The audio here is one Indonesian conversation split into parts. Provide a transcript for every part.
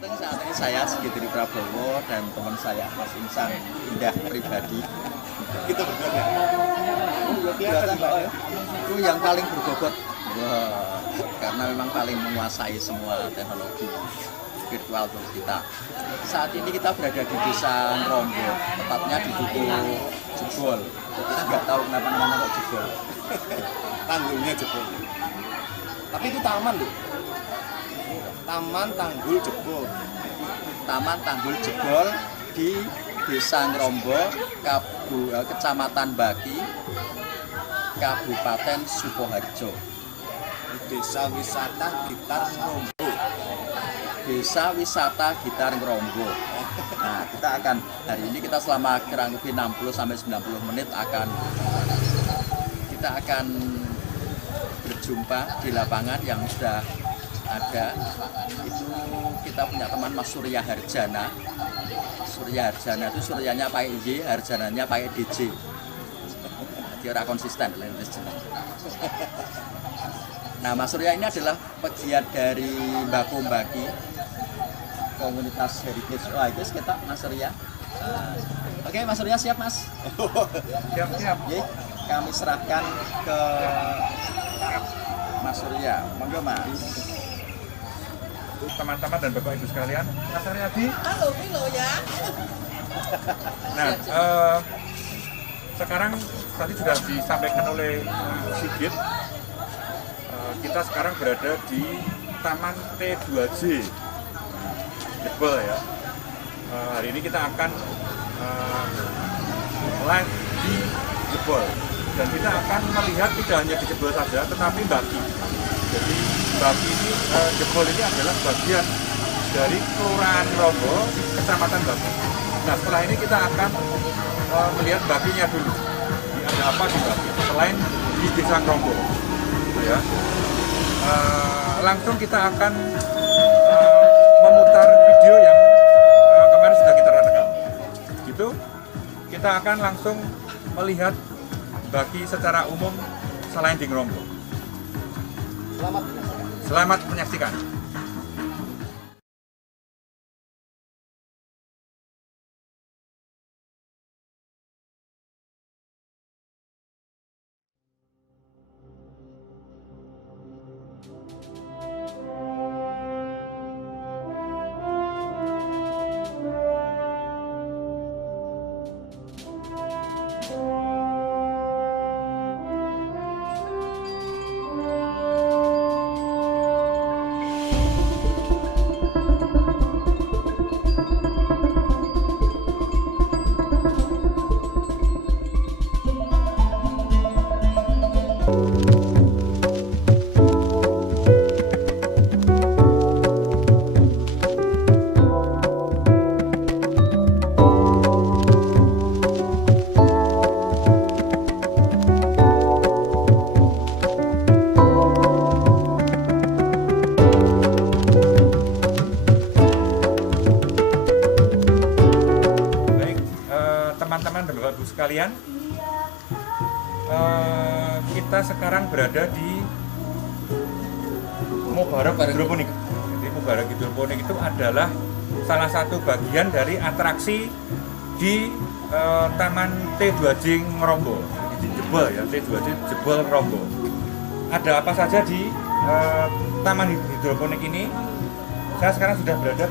Saat ini saya Sigitri Prabowo dan teman saya Mas Insan Indah Pribadi. Kita berdua. Itu yang paling berbobot. Wah, karena memang paling menguasai semua teknologi virtual untuk kita. Saat ini kita berada di Desa Ngrombo, tepatnya di Duku Jebol. Kita nggak tahu kenapa namanya kok Jebol. Tanggulnya jebol. Tapi itu taman loh. Taman Tanggul Jebol. Taman Tanggul Jebol di Desa Ngrombo, Kecamatan Baki, Kabupaten Sukoharjo. Desa wisata Gitar Ngrombo. Desa wisata Gitar Ngrombo. Nah, kita akan hari ini kita selama kurang lebih 60 sampai 90 menit kita akan berjumpa di lapangan yang sudah ada. Itu kita punya teman Mas Surya Harjana. Surya Harjana itu Suryanya pakai Y, Harjananya pakai DJ. Kira konsisten. Nah, Mas Surya ini adalah pegiat dari Mbako Mbaki, komunitas heritage. Wah, itu kita Mas Surya. Oke, Mas Surya siap, Mas? Siap. Oke, kami serahkan ke Mas Surya. Monggo, Mas. Teman-teman dan Bapak Ibu sekalian, Mas Aryadi. Halo ya. Nah, sekarang tadi sudah disampaikan oleh Sigit. Kita sekarang berada di Taman T2J Jebol ya. Hari ini kita akan live di Jebol dan kita akan melihat tidak hanya di Jebol saja, tetapi Baki. Jadi Baki ini, Jebol ini adalah bagian dari Kelurahan Ngrombo, Kecamatan Baki. Nah, setelah ini kita akan melihat Bakinya dulu. Ada apa di Baki selain di Desa Ngrombo, gitu ya. Langsung kita akan memutar video yang kemarin sudah kita rekam. Gitu, kita akan langsung melihat Baki secara umum selain di Ngrombo. Selamat menyaksikan. Teman-teman dan Bapak Ibu sekalian, kita sekarang berada di Mubarak Hidroponik. Jadi Mubarak Hidroponik itu adalah salah satu bagian dari atraksi di Taman T2J Ngrombo, di Jebol ya, T2J Jebol Ngrombo. Ada apa saja di Taman Hidroponik ini? Saya sekarang sudah berada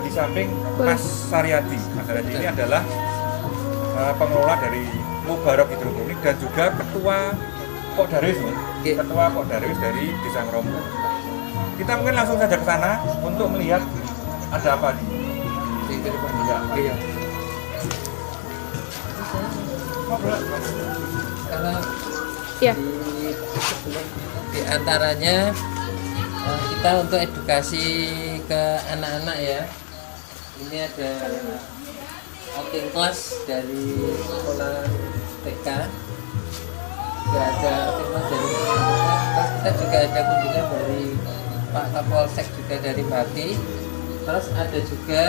di samping Mas Saryadi. Mas Saryadi ini adalah pengelola dari Mubarak Hidroponik dan juga ketua Pokdarwis, ketua Pokdarwis dari Desa Ngrombo. Kita mungkin langsung saja ke sana untuk melihat ada apa di Hidroponik. Iya. Kalau di antaranya kita untuk edukasi ke anak-anak ya. Ini ada outing class dari sekolah TK. Juga ada outing class dari terus kita juga ada kunjungan dari Pak Kapolsek juga dari Baki. Terus ada juga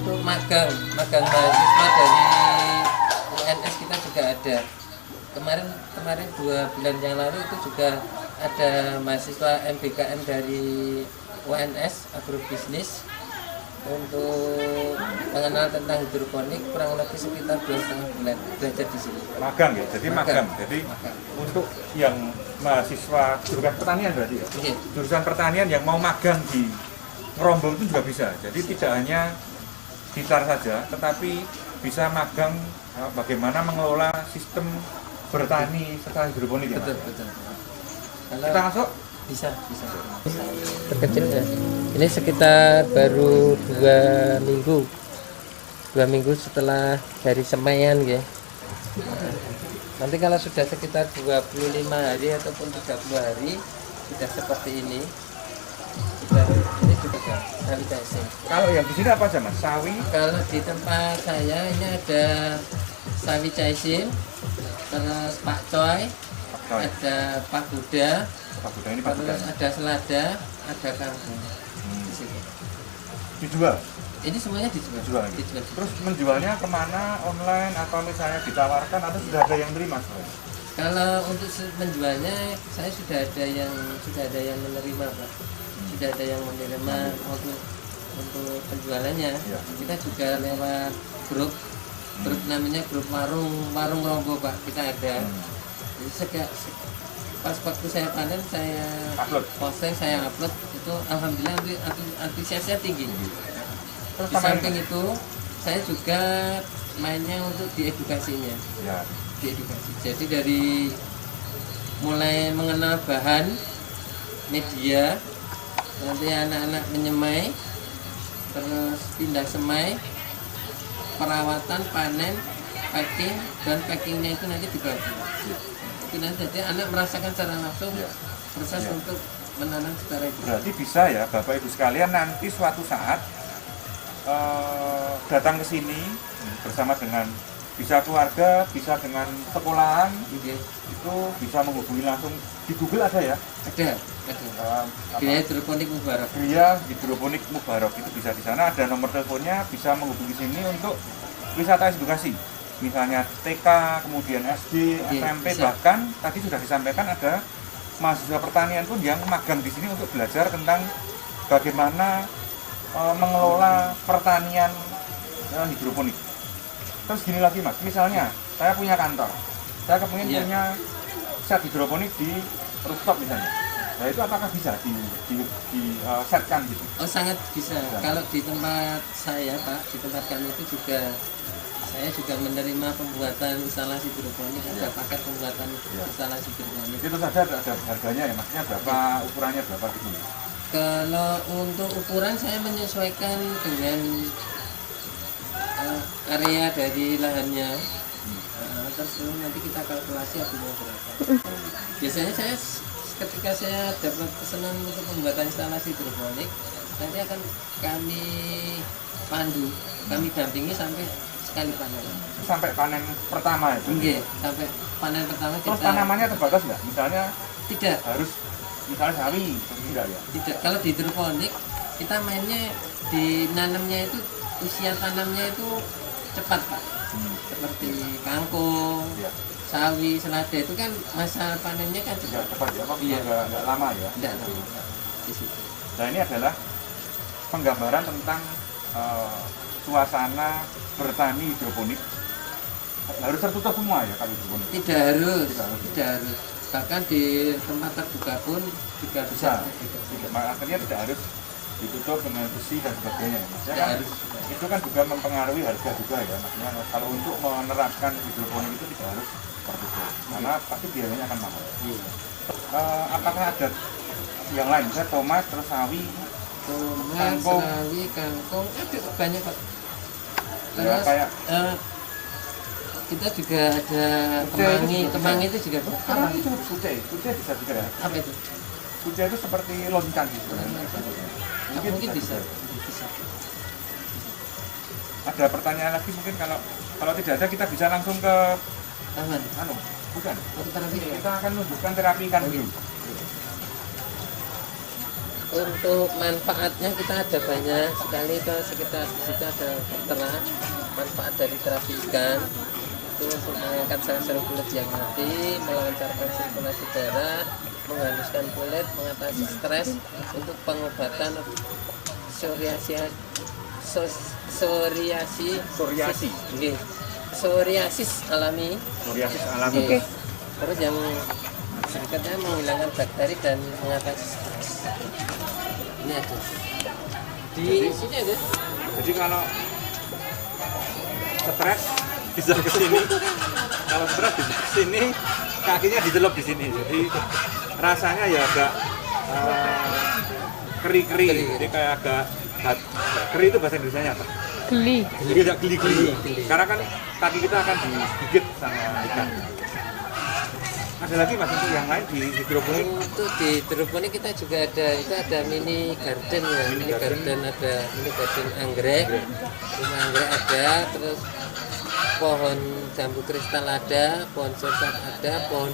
untuk magang mahasiswa dari UNS kita juga ada. Kemarin 2 bulan yang lalu itu juga ada mahasiswa MBKM dari UNS Agrobisnis untuk mengenal tentang hidroponik kurang lebih sekitar 2,5 bulan belajar di sini. Magang ya, jadi magang. Jadi Magang. untuk yang mahasiswa jurusan pertanian berarti ya, Iya. jurusan pertanian yang mau magang di Ngerombol itu juga bisa. Jadi tidak hanya gitar saja, tetapi bisa magang bagaimana mengelola sistem bertani secara hidroponik ya. Betul, betul. Kalau Kita masuk. bisa. Terkecil ya. Ini sekitar baru 2 minggu setelah dari semaian ya. Nanti kalau sudah sekitar 25 hari ataupun 30 hari sudah seperti ini. Ini juga sawi caising. Kalau yang di sini apa aja mas? Sawi, Kalau di tempat saya ini ada sawi caising, terus pakcoy, Pakcoy. ada pagoda, Pagoda ini pagoda. terus ada selada, ada kangkung. Di situ. Dijual. Ini semuanya dijual. Dijual. Dijual. Terus menjualnya kemana? Online atau misalnya ditawarkan atau sudah ada yang terima? Kalau untuk menjualnya saya sudah ada yang menerima Pak. Sudah ada yang menerima untuk penjualannya. Ya. Kita juga lewat grup namanya grup warung Rombo Pak. Kita ada. Jadi pas waktu saya panen saya Upload. posting, saya upload itu alhamdulillah antusiasnya tinggi. Terus Di sama samping itu saya juga mainnya untuk diedukasinya. ya. Diedukasi. Jadi dari mulai mengenal bahan, media, nanti anak-anak menyemai, terus pindah semai, perawatan, panen, packing, dan packingnya itu nanti dibagi. Itu nanti jadi anak merasakan secara langsung Ya. proses Ya. untuk menanam secara itu. Berarti bisa ya Bapak Ibu sekalian nanti suatu saat datang ke sini bersama dengan bisa keluarga, bisa dengan sekolahan, Oke. itu bisa menghubungi langsung di Google ada ya. Ada. Biaya hidroponik Mubarak. Gria Hidroponik Mubarok itu bisa di sana, ada nomor teleponnya, bisa menghubungi sini untuk wisata edukasi. Misalnya TK, kemudian SD, Iya, SMP, bisa. bahkan tadi sudah disampaikan ada mahasiswa pertanian pun yang magang di sini untuk belajar tentang bagaimana mengelola pertanian hidroponik. Terus gini lagi mas, misalnya saya punya kantor, saya kemudian Iya. punya set hidroponik di rooftop misalnya. Nah itu apakah bisa setkan gitu? Oh sangat bisa. Kalau di tempat saya Pak, di tempat kami itu juga saya juga menerima pembuatan instalasi hidroponik, ada paket pembuatan instalasi hidroponik. Itu saja ada harganya ya, maksudnya berapa, ukurannya berapa gitu? Kalau untuk ukuran saya menyesuaikan dengan area dari lahannya. Terus nanti kita kalkulasi habisnya berapa. Biasanya saya ketika saya dapat pesanan untuk pembuatan instalasi hidroponik, nanti akan kami pandu, kami dampingi sampai sekali panen. Sampai panen pertama itu? Oke, sampai panen pertama kita. Terus tanamannya terbatas nggak? Misalnya Tidak, harus misalnya sawi, tidak ya? tidak. Kalau di hidroponik kita mainnya di nanamnya itu usia tanamnya itu cepat Pak. Seperti kangkung, Iya. sawi, selada itu kan masa panennya kan Tidak cepat. cepat ya, apa Iya. nggak lama ya? Tidak lama. Di situ. Nah ini adalah penggambaran tentang suasana bertani hidroponik. Harus tertutup semua ya kalau hidroponik? Tidak harus, Tidak harus. tidak harus. Bahkan di tempat terbuka pun juga bisa. Akhirnya tidak harus ditutup dengan besi dan sebagainya. Maksudnya Tidak kan harus. itu kan juga mempengaruhi harga juga ya. Maksudnya kalau untuk menerapkan hidroponik itu tidak harus tertutup karena pasti biayanya akan mahal. Iya. Apakah ada yang lain? Misalnya tomat, terus sawi, Tomat, Kangkung. sawi, kangkung, ada banyak Pak. ya, Terus kayak kita juga ada Kucai itu kemangi, juga kemangi itu juga sekarang itu kucai bisa juga ya. apa itu? Kucai itu seperti loncang gitu. Mungkin bisa. Bisa. Ada pertanyaan lagi mungkin kalau tidak ada kita bisa langsung ke Taman. bukan. Untuk terapi ya? Kita akan menunjukkan terapi ikan dulu. Untuk manfaatnya kita ada banyak sekali, ke sekitar di situ ada ternak. Manfaat dari terapi ikan itu untuk mengangkat sel-sel kulit yang mati, melancarkan sirkulasi darah, menghaluskan kulit, mengatasi stres, untuk pengobatan psoriasis alami. Psoriasis alami. Oke. Terus yang berikutnya menghilangkan bakteri dan mengatasi stres. Ini ada di sini ada. Jadi kalau stres bisa ke sini. Kalau stres bisa ke sini, kakinya dicelup di sini. Jadi rasanya ya agak keri-keri. Jadi kayak agak keri itu bahasa Indonesianya apa? Geli. Geli. Karena kan kaki kita akan digigit sama ikan. Ada lagi mas untuk yang lain di hidroponik? Untuk di hidroponik kita juga ada mini garden ya, mini garden ada mini garden anggrek, rumah anggrek ada, terus pohon jambu kristal ada, pohon sorbat ada, pohon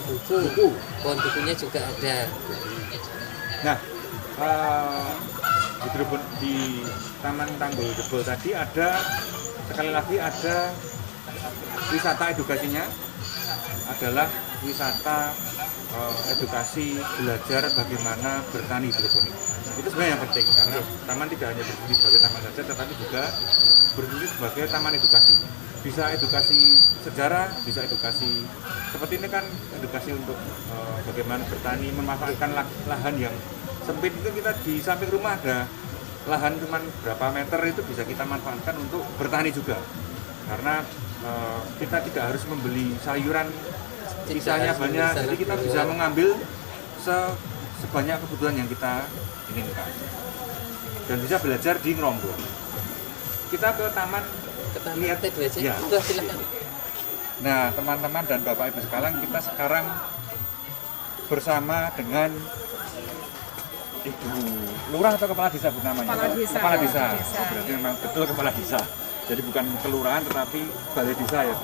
pohon dukunya juga ada. Nah, di Taman Tanggul Jebol tadi ada, sekali lagi ada wisata edukasinya, adalah wisata edukasi belajar bagaimana bertani hidroponik. Itu sebenarnya yang penting karena taman tidak hanya berdiri sebagai taman saja, tetapi juga berdiri sebagai taman edukasi. Bisa edukasi sejarah, bisa edukasi seperti ini kan edukasi untuk bagaimana bertani, memanfaatkan lahan yang sempit. Itu kita di samping rumah ada lahan cuma berapa meter, itu bisa kita manfaatkan untuk bertani juga. Karena kita tidak harus membeli sayuran sisanya banyak, jadi kita bisa mengambil sebanyak kebutuhan yang kita inginkan dan bisa belajar di Ngrombo. Kita ke taman lihat T2J. ya. Udah, silakan. Nah teman-teman dan bapak ibu sekalian, kita sekarang bersama dengan Ibu Lurah atau Kepala Desa bu namanya? Kepala Desa. Oh, berarti memang betul Kepala Desa. Jadi bukan kelurahan tetapi balai desa ya.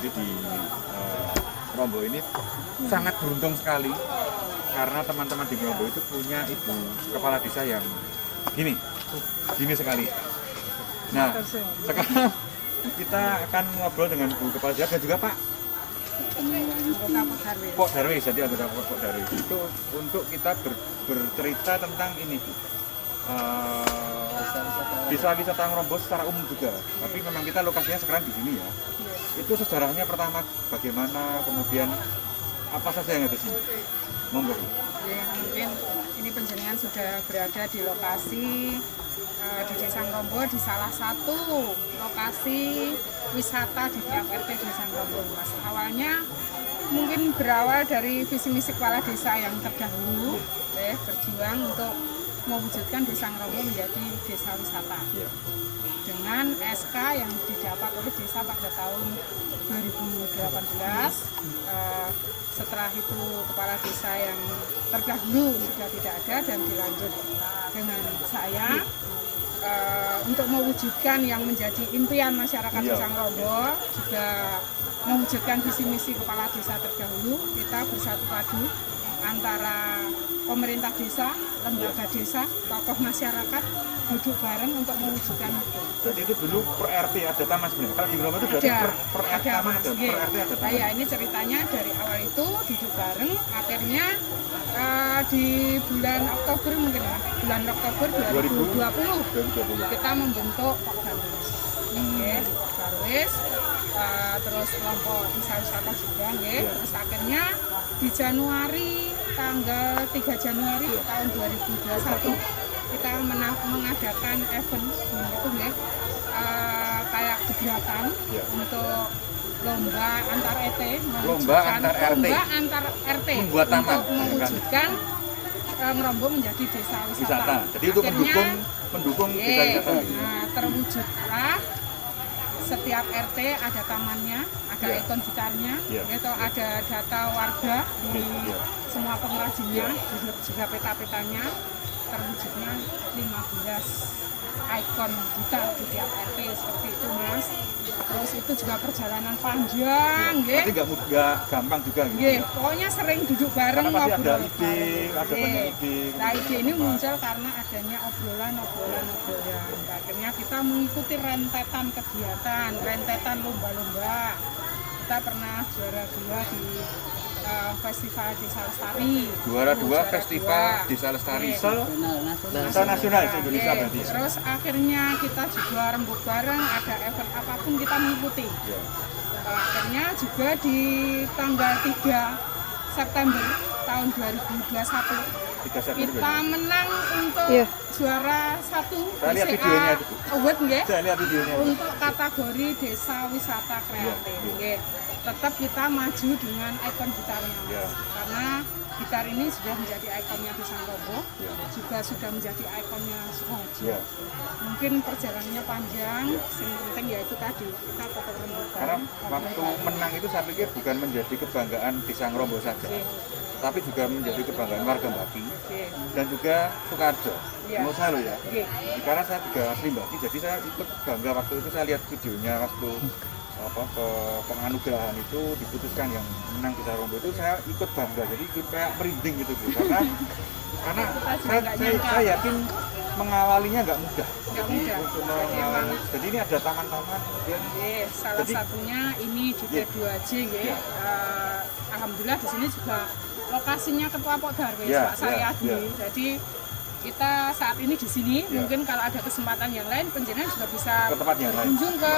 Jadi di Ngrombo ini sangat beruntung sekali karena teman-teman di Ngrombo itu punya ibu kepala desa yang gini sekali. Nah, sekarang kita akan ngobrol dengan Bu Kepala Desa dan juga Pak Pok Darwis, jadi anggota Pok Darwis itu untuk kita bercerita tentang ini Bu. Desa wisata Ngrombo secara umum juga, tapi memang kita lokasinya sekarang di sini ya. Itu sejarahnya pertama bagaimana, kemudian apa saja yang ada di sini? Monggo. Ya, mungkin ini penjenengan sudah berada di lokasi di Desa Ngrombo, di salah satu lokasi wisata di tiap RT Desa Ngrombo. Mas, awalnya mungkin berawal dari visi misi kepala desa yang terdahulu, berjuang untuk mewujudkan Desa Ngrombo menjadi desa wisata dengan SK yang didapat oleh desa pada tahun 2018. Setelah itu kepala desa yang terdahulu sudah tidak ada dan dilanjut dengan saya untuk mewujudkan yang menjadi impian masyarakat Desa Ngrombo, juga mewujudkan visi misi kepala desa terdahulu. Kita bersatu padu antara pemerintah desa, lembaga desa, tokoh masyarakat duduk bareng untuk mewujudkan itu. Jadi itu dulu per RT ada taman sebenarnya. Kalau di Ngrombo itu berarti per RT taman ada, per RT ada taman. Ya, ini ceritanya dari awal itu duduk bareng, akhirnya di bulan Oktober mungkin ya, bulan Oktober 2020 kita membentuk Pok Darwis. Pok Darwis, terus kelompok desa wisata juga, terus akhirnya di Januari, tanggal 3 Januari tahun 2021 kita mengadakan event itu kayak kegiatan untuk lomba antar RT, membuat taman untuk mewujudkan Ngrombo menjadi desa wisata. Jadi itu mendukung desa wisata. Nah, terwujudlah setiap RT ada tamannya, ada ikon gitarnya, gitu, ada data warga di semua pengrajinnya, juga peta-petanya. Terwujudnya 15 ikon gitar di tiap RT seperti itu, Mas. Terus itu juga perjalanan panjang, Tapi nggak gampang juga gitu. Pokoknya sering duduk bareng, ngobrol. Ada ide, ada banyak ide. Nah, ide ini muncul karena adanya obrolan. Akhirnya kita mengikuti rentetan kegiatan, rentetan lomba-lomba. Kita pernah juara 2 di Festival Desa Lestari. Juara 2 Juara Festival dua. Desa Lestari Oke. nasional se-Indonesia Oke, berarti ya. terus akhirnya kita juga rembuk bareng, ada event apapun kita mengikuti. Ya. Akhirnya juga di tanggal 3 September tahun 2021 3 September. kita menang untuk Iya. juara 1 Saya lihat videonya itu, Bu. Award nggih, Saya lihat videonya. untuk kategori desa wisata kreatif. Iya. Nggih. Tetap kita maju dengan ikon gitarnya, Mas. Iya. Karena gitar ini sudah menjadi ikonnya Desa Ngroboh, Iya. juga sudah menjadi ikonnya Sukoharjo. Ya. Mungkin perjalanannya panjang, yang penting ya itu tadi kita tetap rembuk Karena bareng. waktu menang itu saya pikir bukan menjadi kebanggaan Desa Ngrombo saja, Oke. tapi juga menjadi kebanggaan warga Mbati Oke. dan juga Sukoharjo. Iya. Menurut saya loh ya. Oke. Karena saya juga asli Mbati, jadi saya ikut bangga waktu itu saya lihat videonya waktu penganugerahan itu diputuskan yang menang Desa Ngrombo itu saya ikut bangga, jadi ikut kayak merinding gitu Bu. Karena saya yakin mengawalinya nggak mudah. Nggak mudah. Untuk Jadi emang jadi ini ada taman-taman kemudian salah Jadi- satunya ini di Iya. T2J nggih. Iya. Alhamdulillah di sini juga lokasinya Ketua Pok Darwis Iya, Pak Saryadi. iya. Jadi kita saat ini di sini, Iya. mungkin kalau ada kesempatan yang lain penjenengan juga bisa Ke tempat yang lain. berkunjung ke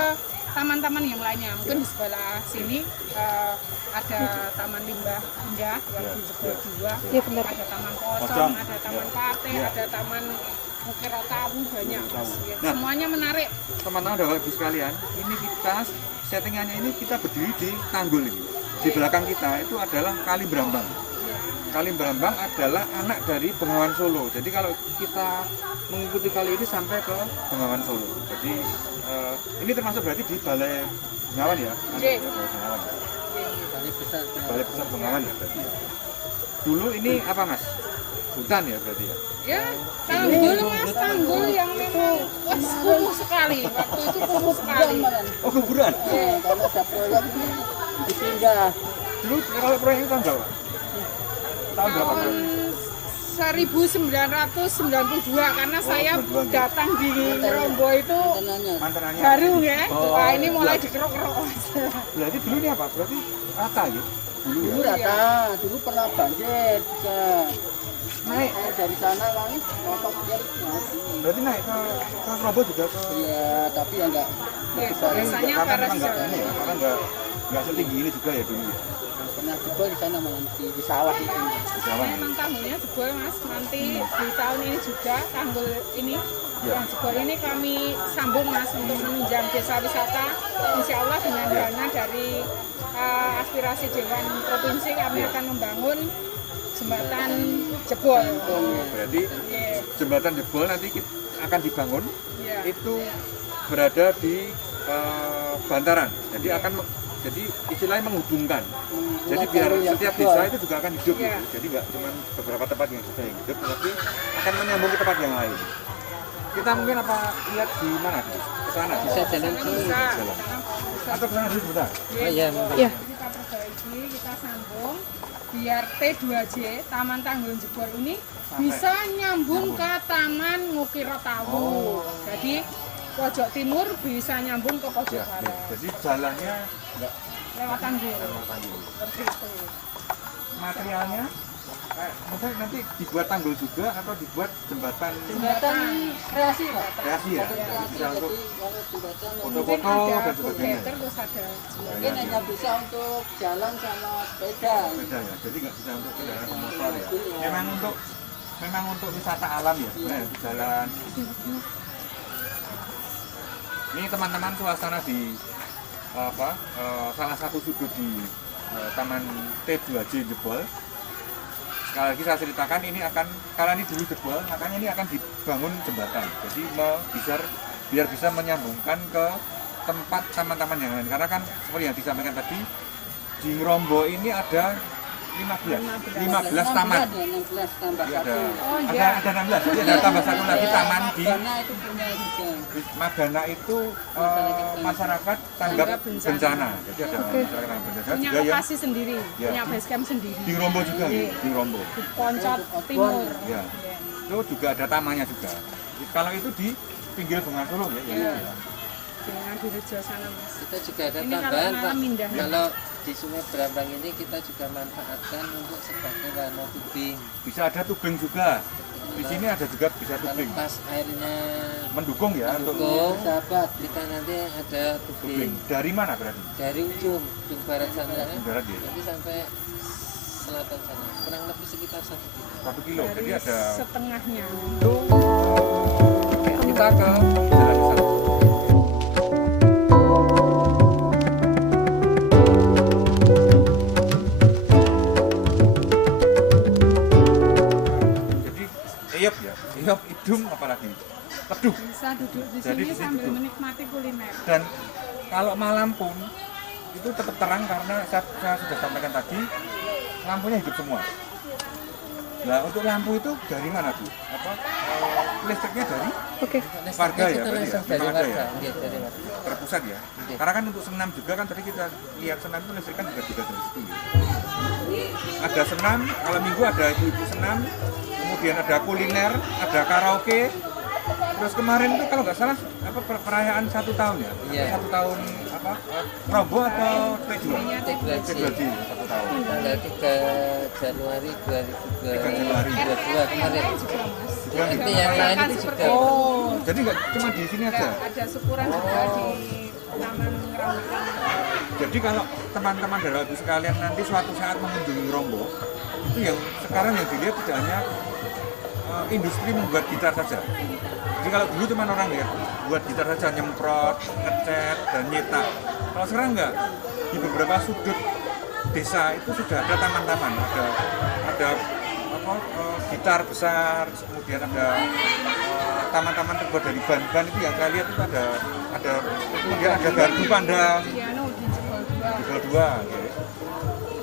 taman-taman yang lainnya. Mungkin di sebelah sini ada Taman Limbah Indah yang Iya, di sebelah iya. 2, Iya, benar. ada Taman Pocong, Pocong, ada Taman iya. Pate, Iya. ada Taman Mukira Tawu, banyak. Tawu. Ya, Nah. semuanya menarik. teman-teman dan ibu sekalian, ini kita settingannya ini kita berdiri di tanggul ini. Di belakang kita itu adalah Kali Brambang. Kali Brambang adalah anak dari Bengawan Solo. Jadi kalau kita mengikuti kali ini sampai ke Bengawan Solo. Jadi ini termasuk berarti di Balai Bengawan ya? Oke. Balai Bengawan. Kali besar Balai Besar Bengawan ya berarti ya. Dulu ini apa Mas? Hutan ya berarti ya? Ya, tanggul mas, tanggul yang memang wah, kumuh sekali. Waktu itu kumuh sekali. Oh kuburan? Kalau ada proyek itu dipindah. Dulu kalau proyek itu tahun berapa? Tahun berapa Tahun proyek? 1992 karena saya 92, datang di Rombo itu Mantanannya? baru ya. Oh, Wah ini mulai iya. dikerok-kerok. Berarti dulu ini apa? Berarti rata ya? Dulu ya? Dulu rata, dulu pernah banjir juga. Naik? Dari sana kan, motor dia mati. Berarti naik ke Robo juga ke... Iya, tapi ya enggak Ya, besar. biasanya karena para memang nggak ini ya, karena nggak setinggi ini juga ya dulu ya. Pernah jebol di sana malah di sawah itu. Di Jawa. memang tanggulnya jebol mas. Nanti di tahun ini juga tanggul ini Ya. yang jebol ini kami sambung mas untuk menunjang desa wisata. Insya Allah dengan Ya. dana dari aspirasi Dewan Provinsi kami Ya. akan membangun jembatan jebol. Berarti Iya, jembatan jebol nanti akan dibangun iya. itu berada di bantaran. Jadi jadi istilahnya menghubungkan. Jadi biar setiap desa itu juga akan hidup Iya. gitu. Jadi nggak cuma beberapa tempat yang sudah hidup, tetapi akan menyambung ke tempat yang lain. Kita mungkin apa lihat di mana? Ke sana. Bisa jalan Sana dulu. bisa. Jalan. Bisa. Atau ke sana dulu sebentar. Oh iya, mungkin. Iya. Kita perbaiki, kita sambung biar T2J Taman Tanggul Jebol ini bisa nyambung ke Taman Mukira Tawu. Jadi pojok timur bisa nyambung ke pojok Ya, barat jadi jalannya nggak lewat tanggul. lewat tanggul. Seperti itu. Materialnya maksudnya nanti dibuat tanggul juga atau dibuat jembatan Jembatan kreasi, Pak. kreasi ya? Bisa untuk Jembatan Mungkin foto-foto ada dan sebagainya. proyektor terus ada mungkin hanya bisa untuk jalan sama sepeda. Beda ya, jadi nggak bisa untuk kendaraan bermotor ya. Memang untuk wisata alam ya, sebenarnya di jalan. Ini teman-teman suasana di salah satu sudut di Taman T2J Jebol. Sekali lagi saya ceritakan ini akan karena ini dulu jebol, makanya ini akan dibangun jembatan. Jadi biar bisa menyambungkan ke tempat taman-taman yang lain. Karena kan seperti yang disampaikan tadi di Ngrombo ini ada 15 taman. 16 tambah Jadi ada, satu. Oh, iya. ada 16, jadi ada tambah satu lagi taman di Karena itu punya juga. Magana itu masyarakat tanggap bencana. Jadi ada masyarakat tanggap bencana punya juga yang lokasi sendiri, Ya. punya base camp sendiri. di Rombo juga, Iya. di Rombo. Di Poncot Timur. Ya. Itu juga ada tamannya juga. Kalau itu di pinggir Bengawan Solo ya. Iya. dengan di Rejo sana Mas. Kita juga ada Ini kalau tambahan Pak. malam indah. Kalau di Sungai Brambang ini kita juga manfaatkan untuk sebagai warna tubing. Bisa ada tubing juga. Di sini ada juga bisa Kalau tubing. pas airnya Mendukung ya untuk mendukung, sahabat, kita nanti ada tubing. tubing Dari mana berarti? dari ujung barat sana, Barat ya. nanti sampai selatan sana, kurang lebih sekitar 1 kilo. 1 kilo. Jadi Dari ada setengahnya. kita ke jalan sana. Jadi eyop ya, eyop, idung apalagi teduh. Bisa duduk di Jadi sini di sini sambil duduk. menikmati kuliner. Dan kalau malam pun itu tetap terang karena saya sudah sampaikan tadi lampunya hidup semua. Nah untuk lampu itu dari mana Bu? Listriknya dari Oke. Warga ya, Kita berarti langsung ya? dari Memang ada warga, ya? iya, dari warga. terpusat ya. Oke. Karena kan untuk senam juga kan tadi kita lihat senam itu listrik kan juga dari situ ya. Ada senam, malam minggu ada ibu-ibu senam, kemudian ada kuliner, ada karaoke. Terus kemarin itu kalau nggak salah apa perayaan 1 tahun ya? Iya. 1 tahun apa? Rombo atau T2? Integrasi T2J 1 tahun. tanggal 3 Januari 2022 kemarin. Bukan Nanti gitu. yang lain itu juga. Oh, jadi nggak cuma di sini aja. Ada syukuran juga di Taman Rambutan. Jadi kalau teman-teman dari ibu sekalian nanti suatu saat mengunjungi Rombo, itu yang sekarang yang dilihat tidak hanya industri membuat gitar saja. Jadi kalau dulu cuma orang lihat buat gitar saja, nyemprot, ngecat, dan nyetak. Kalau sekarang enggak, di beberapa sudut desa itu sudah ada taman-taman, ada apa, gitar besar, kemudian ada taman-taman terbuat dari ban-ban itu yang saya lihat itu ada kemudian ada gardu pandang, Piano di Jebol 2. Jebol 2 gitu.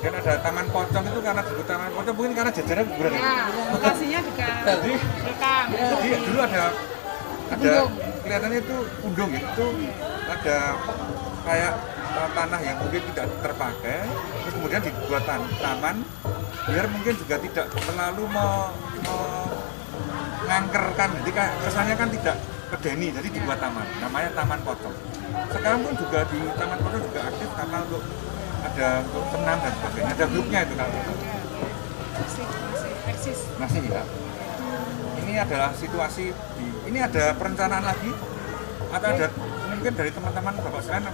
Dan ada taman pocong itu karena disebut taman pocong mungkin karena jajaran kuburan ya. Ya, lokasinya dekat Jadi, rekam. jadi dulu ada kelihatannya itu undung ya, itu ada kayak tanah yang mungkin tidak terpakai, terus kemudian dibuat taman biar mungkin juga tidak terlalu mengangkerkan, jadi kayak kesannya kan tidak kedeni, jadi dibuat taman, namanya Taman Pocong. Sekarang pun juga di Taman Pocong juga aktif karena untuk ada untuk senam dan sebagainya, ada grupnya itu kalau Masih eksis. masih ya. Ini adalah situasi ini ada perencanaan lagi atau ada mungkin dari teman-teman Bapak sekalian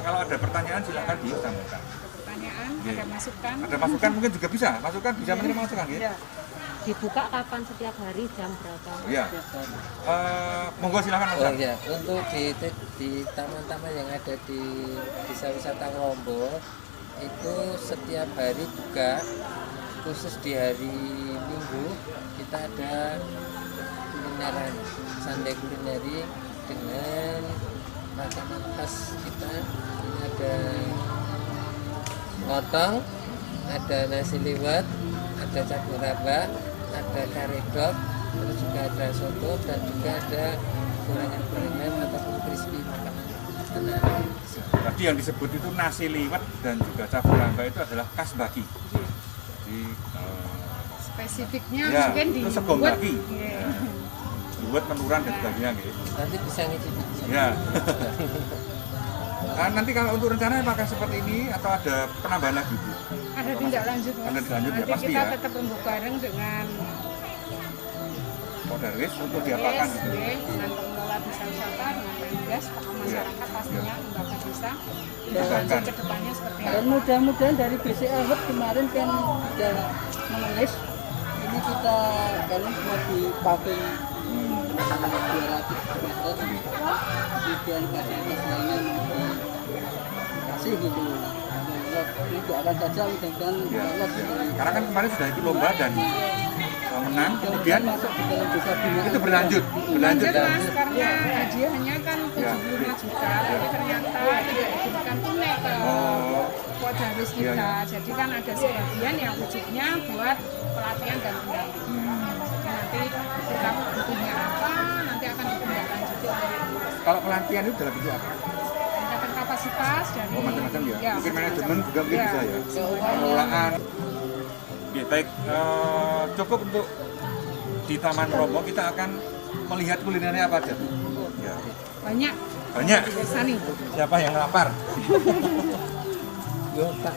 kalau ada pertanyaan silakan disampaikan. Pertanyaan, Iya. ada masukan. Ada masukan mungkin juga bisa menerima masukan ya. Ya. Dibuka kapan setiap hari jam berapa? Iya. Monggo silakan Mas. Oh ya, untuk di taman-taman yang ada di desa wisata Rombo itu setiap hari buka, khusus di hari Minggu kita ada kulineran, sandai kulineri dengan makanan khas kita. Ini ada lontong, ada nasi liwet, ada cabai rawit, ada karedok, terus juga ada soto dan juga ada gorengan-gorengan ataupun crispy makanan anak-anak. Tadi yang disebut itu nasi liwet dan juga cabai rawit itu adalah khas Baki. Jadi Spesifiknya ya, mungkin di itu segong Ubud. Baki. Iya. Liwet menuran dan sebagainya gitu. Nanti bisa ngicipi. Ya. Nah, nanti kalau untuk rencana apakah seperti ini atau ada penambahan lagi Bu? Ada tindak lanjut, Mas. Ada tindak lanjut ya, Nanti pasti kita ya. tetap rembuk bareng dengan Darwis untuk diapakan gitu. dengan pengelola desa wisata, dengan Pemdas, tokoh masyarakat pastinya, lembaga desa. Tindak Diapakan. lanjut ke depannya seperti Dan apa? mudah-mudahan dari BCA Hub kemarin kan sudah menulis ini kita kan mau dipakai 200 meter kemudian fasilitas lainnya mau dikasih gitu. Ini doakan saja mudah-mudahan Ya, Allah ya. Karena kan kemarin sudah ikut lomba dan menang, kemudian masuk di dalam desa Bima. itu berlanjut Lanjut dan Mas, karena hadiahnya kan Ya. 75 juta, tapi ternyata tidak diberikan tunai ke Oh. Podarus Iya, kita. iya. Jadi kan ada sebagian yang wujudnya buat pelatihan dan pendampingan. Jadi nanti kita butuhnya apa, nanti akan ditindaklanjuti oleh kalau pelatihan itu dalam bentuk apa? peningkatan kapasitas dari Oh macam-macam ya? Ya, Mungkin manajemen juga mungkin Ya. bisa ya? Keuangan. Pengelolaan. Oke, baik. Cukup untuk di Taman Rombo kita akan melihat kulinernya apa aja Bu? Ya. banyak Banyak. Sani. Siapa yang lapar? Yo, Pak.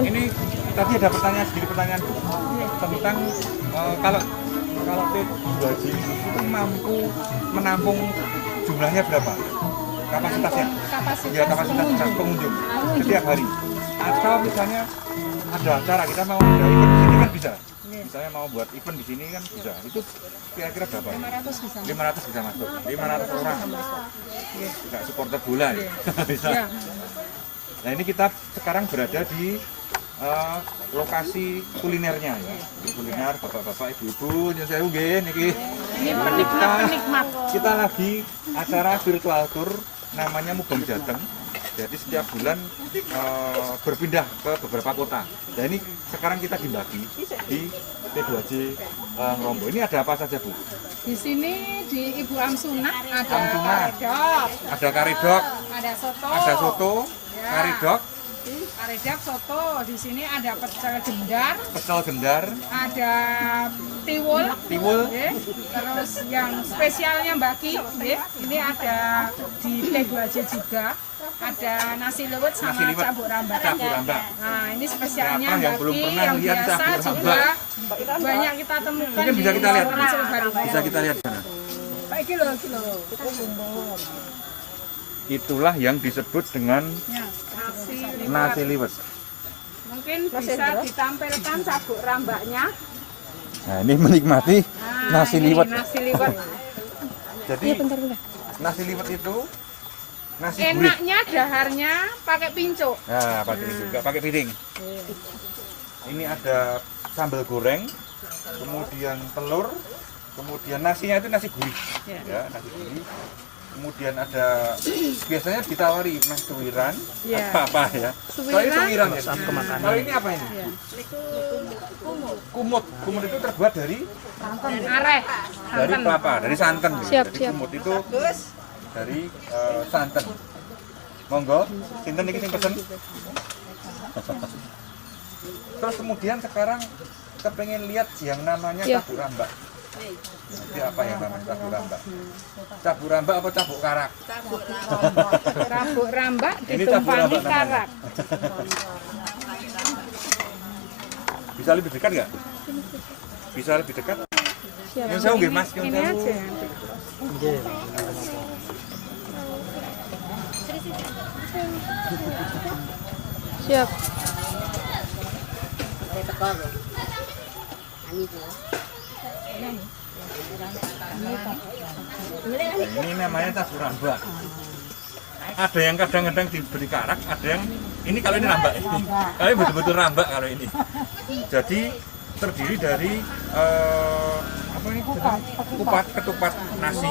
Ini tadi ada sedikit pertanyaan Bu, tentang kalau T2J itu mampu menampung jumlahnya berapa? Kapasitasnya? Ya, kapasitas pengunjung setiap hari. Atau misalnya ada acara kita mau ada event di sini kan bisa. Misalnya mau buat event di sini kan bisa. Itu kira-kira berapa? 500 bisa. 500 bisa masuk. 500 orang. Enggak supporter bola ya. Bisa. Nah, ini kita sekarang berada di lokasi kulinernya ya. Di kuliner bapak-bapak, ibu-ibu, nyun sewu nggih niki. Ini penikmat. Kita lagi acara virtual tour namanya Mubeng Jateng. Jadi setiap bulan berpindah ke beberapa kota. Dan ini sekarang kita dibagi di T2J Ngrombo. Ini ada apa saja Bu? Di sini di Ibu Amsunah ada Amsunah. karedok, Ada karedok, ada soto, karedok, karedok, soto. Di sini ada pecel gendar, ada tiwul, ya. Terus yang spesialnya Mbak Ki, ya. Ini ada di T2J juga. Ada nasi liwet sama cabuk rambak. Nah, ini spesialnya Siapa yang Mbak belum Ki, pernah yang lihat biasa cabuk juga rambak? banyak kita temukan. Mungkin bisa kita lihat. Di Bisa kita lihat sana. Pak kilo. Itulah yang disebut dengan Ya, nasi liwet. mungkin bisa ditampilkan sabuk rambaknya. Nah, ini menikmati Nah, nasi ini liwet. Nasi liwet. Jadi nasi liwet itu nasi gurih. Enaknya daharnya pakai pincuk. Nah, pakai piring juga, pakai piring. Ini ada sambal goreng, kemudian telur, kemudian nasinya itu nasi gurih, ya nasi gurih. Kemudian ada biasanya ditawari mas suwiran, apa ya? Kalau ini suwiran ya. Kalau ini apa ini? Kumut. Kumut itu terbuat dari Areh. kelapa, dari santan. Jadi kumut itu dari santan. Monggo, sinten iki sing pesen? Terus kemudian sekarang kepengen lihat yang namanya cabuk rambak. Nanti apa yang namanya cabuk rambak? Cabuk rambak apa cabuk karak? Cabuk rambak Ini cabuk ditumpangi rambak namanya. karak. Bisa lebih dekat nggak? Bisa lebih dekat? Nyun sewu nggih Mas, nyun Ini sewu. aja. Siap. Nah, ini namanya cabuk rambak. Ada yang kadang-kadang diberi karak, ada yang ini kalau ini rambak ini. Kalau betul-betul rambak kalau ini. Jadi terdiri dari apa ini? Ketupat nasi.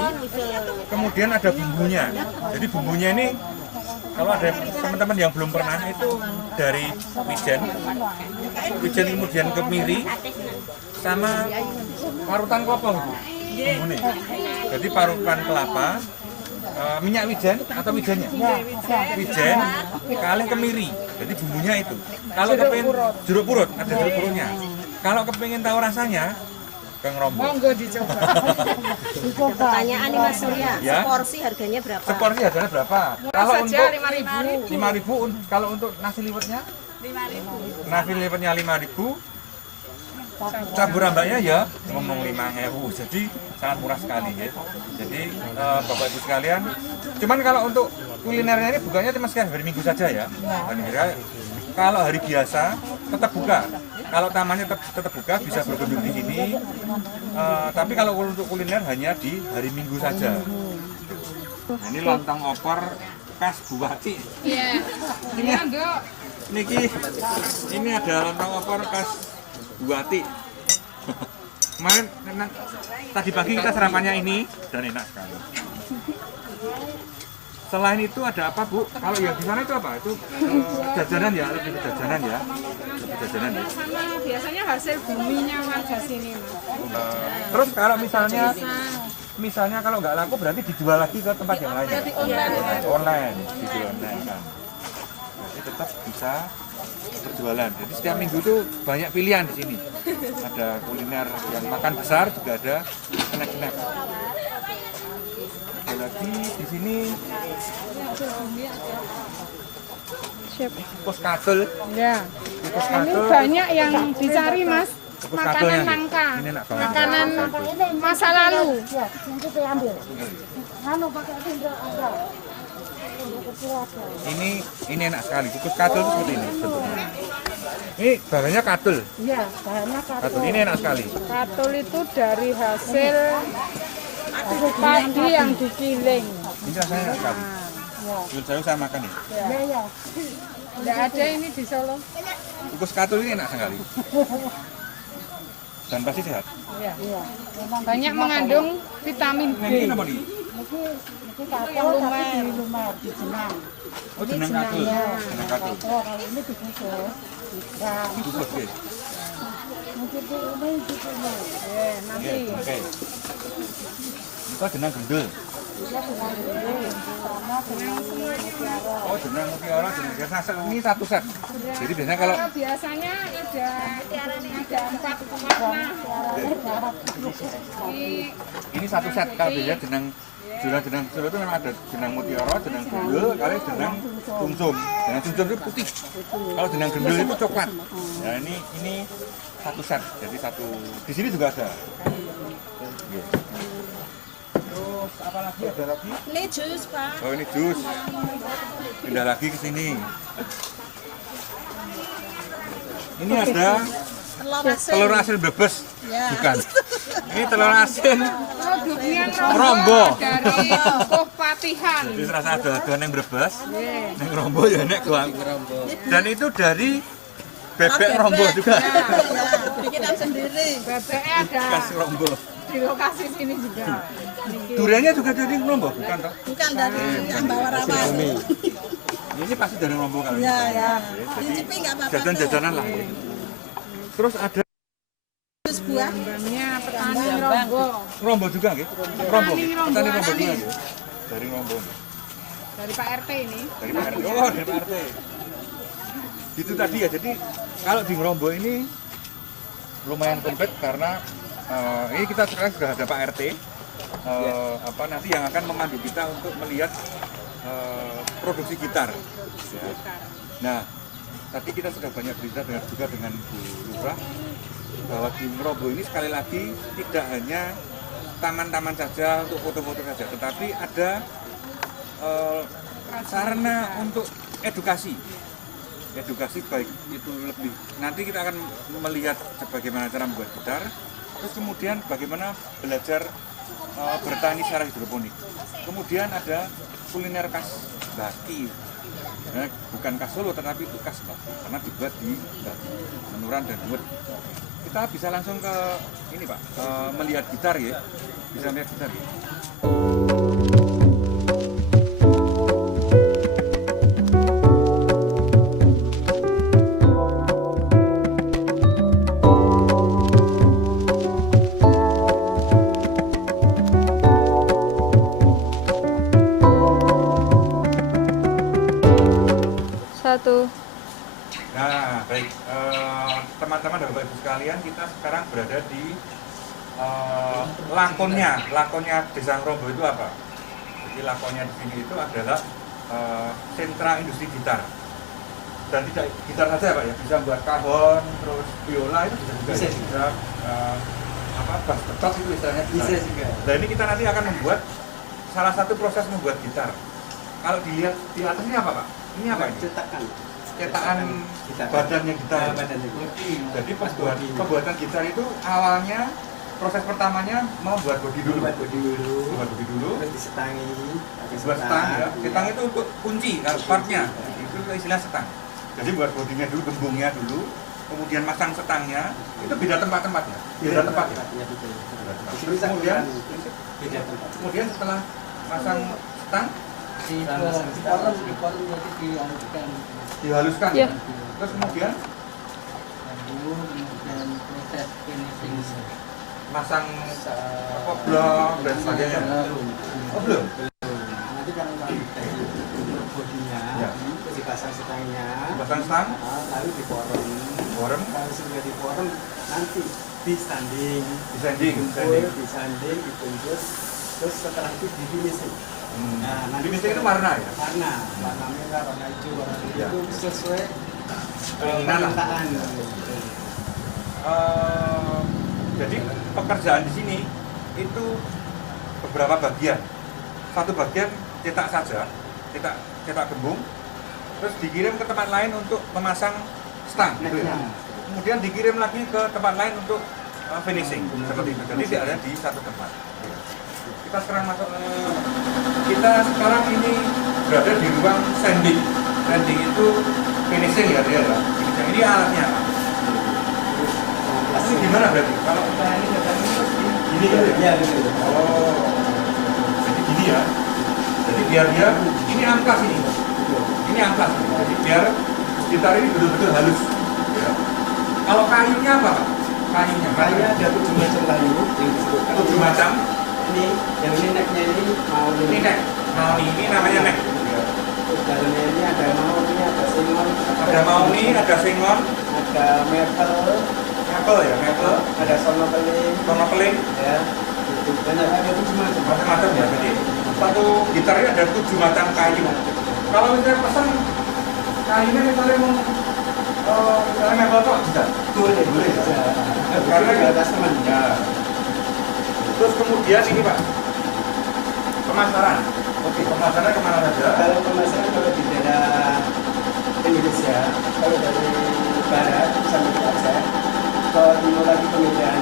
Kemudian ada bumbunya. Jadi bumbunya ini kalau ada teman-teman yang belum pernah itu dari wijen kemudian kemiri sama parutan kelapa bumbunya. Jadi parutan kelapa, minyak wijen atau wijennya? Wijen kali kemiri. Jadi bumbunya itu. Kalau kepengen jeruk purut, ada jeruk purutnya. Kalau kepengen tahu rasanya, ke Ngrombo. Monggo dicoba. Pertanyaan nih Mas Surya, Ya. seporsi harganya berapa? Seporsi harganya berapa? Kalau Saja untuk 5.000. 5.000, kalau untuk nasi liwetnya? 5.000. Nasi liwetnya 5.000. Cabur rambaknya ya ngomong 5.000. Jadi sangat murah sekali ya. Jadi Bapak Ibu sekalian, cuman kalau untuk kulinernya ini bukanya cuma sekitar hari Minggu saja ya. Kalau hari biasa tetap buka. Kalau tamannya tetap buka bisa berkunjung di sini. Tapi kalau untuk kuliner hanya di hari Minggu saja. Nah, ini lontong opor khas Buwati. Iya. Ini Monggo. Niki, ini ada lontong opor khas Buwati. Kemarin tadi pagi kita sarapannya ini dan enak sekali. Selain itu ada apa Bu? Kalau yang di sana itu apa? Itu jajanan ya, lebih ke jajanan ya. Lebih jajanan ya. Sama biasanya hasil buminya warga sini Mas. Terus kalau misalnya kalau nggak laku berarti dijual lagi ke tempat yang lain. Ya? Online, dijual online kan. Jadi tetap bisa berjualan. Jadi setiap minggu itu banyak pilihan di sini. Ada kuliner yang makan besar, juga ada snack-snack. Ada lagi di sini tikus katul. Ya. Tikus Ini katul. banyak yang dicari Mas. Tikus Makanan katulnya. langka. Ini enak banget. Makanan masa lalu. Ini enak sekali. Tikus katul itu seperti ini bentuknya. Ini bahannya katul. Iya, bahannya Katul ini enak sekali. katul itu dari hasil padi yang digiling. Ini rasanya enak sekali. Menurut saya makan ya. Iya. Tidak ada ini di Solo. Tikus katul ini enak sekali. Dan pasti sehat. Iya. Banyak mengandung vitamin Nah, ini B. apa nih? Yang lumer. Oh, jenang katul. Jenang katul. Dikukus ya. Nanti. Oke. Itu jenang gendul. Oh, jenang mutiara, jenang biasa. Ini satu set. Jadi biasanya kalau Biasanya ada 4 warna. ini satu set, kalau biasanya jenang Solo itu memang ada jenang mutiara, jenang gendul, kali jenang sumsum. Jenang sumsum itu putih. Kalau jenang gendul itu coklat. Nah, ini satu set. Jadi satu. Di sini juga ada. Terus apa lagi? Ada lagi? Ini jus, Pak. Oh, ini jus. Pindah lagi ke sini. Ini ada telur asin brebes. Bukan. Ini telur asin Produknya Rombo. dari Dukuh Patihan. Jadi rasa adonan yang brebes. Yang rombo ya nek goang. Dan itu dari bebek rombo juga. Bikinan sendiri. Bebeknya ada Khas rombo. di lokasi sini juga. Duriannya juga dari rombo, bukan toh? Bukan dari Ambawarawa. Ini pasti dari rombo kali. Ya, ya. Jadi Cicipi nggak apa-apa. jajan-jajanan lah. Terus ada Jus buah. Bannya petani Rombo. rombo juga nggih? Rombo. Petani rombo Petani rombo asli. juga nggih? Dari rombo. Dari Pak RT ini. Dari Pak RT. Oh, dari Pak RT. Itu tadi ya. Jadi kalau di Ngerombo ini lumayan komplit karena ini kita sekarang sudah ada Pak RT. Apa nanti yang akan memandu kita untuk melihat produksi gitar. Ya. Nah, tadi kita sudah banyak berita juga dengan Bu Lurah bahwa di Ngerombo ini sekali lagi tidak hanya taman-taman saja untuk foto-foto saja, tetapi ada sarana untuk edukasi baik itu lebih nanti kita akan melihat bagaimana cara membuat gitar, terus kemudian bagaimana belajar bertani secara hidroponik, kemudian ada kuliner khas Baki, bukan khas Solo tetapi itu khas Baki karena dibuat di Baki, Menuran dan Luwet. Kita bisa langsung ke ini Pak, melihat gitar ya, bisa melihat gitar ya. Nah, baik teman-teman dan Bapak Ibu sekalian, kita sekarang berada di lakonnya Desa Ngerombo itu apa? Jadi lakonnya di sini itu adalah sentra industri gitar. Dan tidak gitar saja Pak ya, bisa buat kahon, terus biola itu bisa juga bass betok itu istilahnya bisa juga. Nah ini kita nanti akan membuat salah satu proses membuat gitar. Kalau dilihat di atas ini apa Pak? Ini apa ini? Cetakan badannya gitar. Jadi pembuatan gitar itu awalnya proses pertamanya membuat bodi dulu. Buat bodi dulu. Terus disetangi. Buat setang ya. Setang itu untuk kunci partnya. Itu istilah setang. Jadi buat bodinya dulu, gembungnya dulu. kemudian masang stangnya, itu beda tempat-tempatnya, beda tempat ya. Kemudian setelah masang stang di forum nanti diajukan dihaluskan, Ya. terus kemudian kemudian proses finishing masang apa blok dan sebagainya. Oh belum? nanti kalau dari bodinya Ya. terus dipasang stangnya Pasang stang, lalu di forum forum, kalau sudah di forum nanti disanding disanding, disanding dibungkus terus setelah itu di finishing. Nanti itu warna ya? warna merah, warna hijau, warna biru Ya. itu sesuai Keinginan lah. permintaan. Jadi pekerjaan di sini itu beberapa bagian. Satu bagian cetak saja, cetak gembung, terus dikirim ke tempat lain untuk memasang stang, gitu ya. Kemudian dikirim lagi ke tempat lain untuk finishing, seperti itu. Jadi tidak ada di satu tempat. Kita sekarang masuk, kita sekarang ini berada di ruang sanding. Sanding itu finishing ya dia ya. Ini alatnya. Ini gimana berarti? Kalau kita ini gini kan ya? Oh, jadi gini ya. Jadi biar dia ini amplas ini. Ini amplas. Jadi biar gitar ini betul-betul halus. Ya. Kalau kayunya apa Pak? Kayunya Ada 7 macam kayu yang disebutkan. 7 macam. Ini yang ini necknya ini mau Ini neck. Nah, ini namanya neck. Terus dalamnya ini ada mauni, ada singon, Ada mauni, ada singon, ada maple, maple ya, maple, ada sonokeling, sonokeling, ya. Gitu. Dan ada 7 macam. macam-macam ya. Jadi satu gitar ini ada 7 macam kayu. Kalau misalnya pesan kayunya misalnya mau misalnya maple kok bisa? Boleh. Karena ada customer. Ya. Terus kemudian ini Pak, pemasaran. Oke, pemasaran kemana saja? Kalau pemasaran kalau di daerah Indonesia, kalau dari barat sampai ke Aceh, ke timur lagi ke Medan,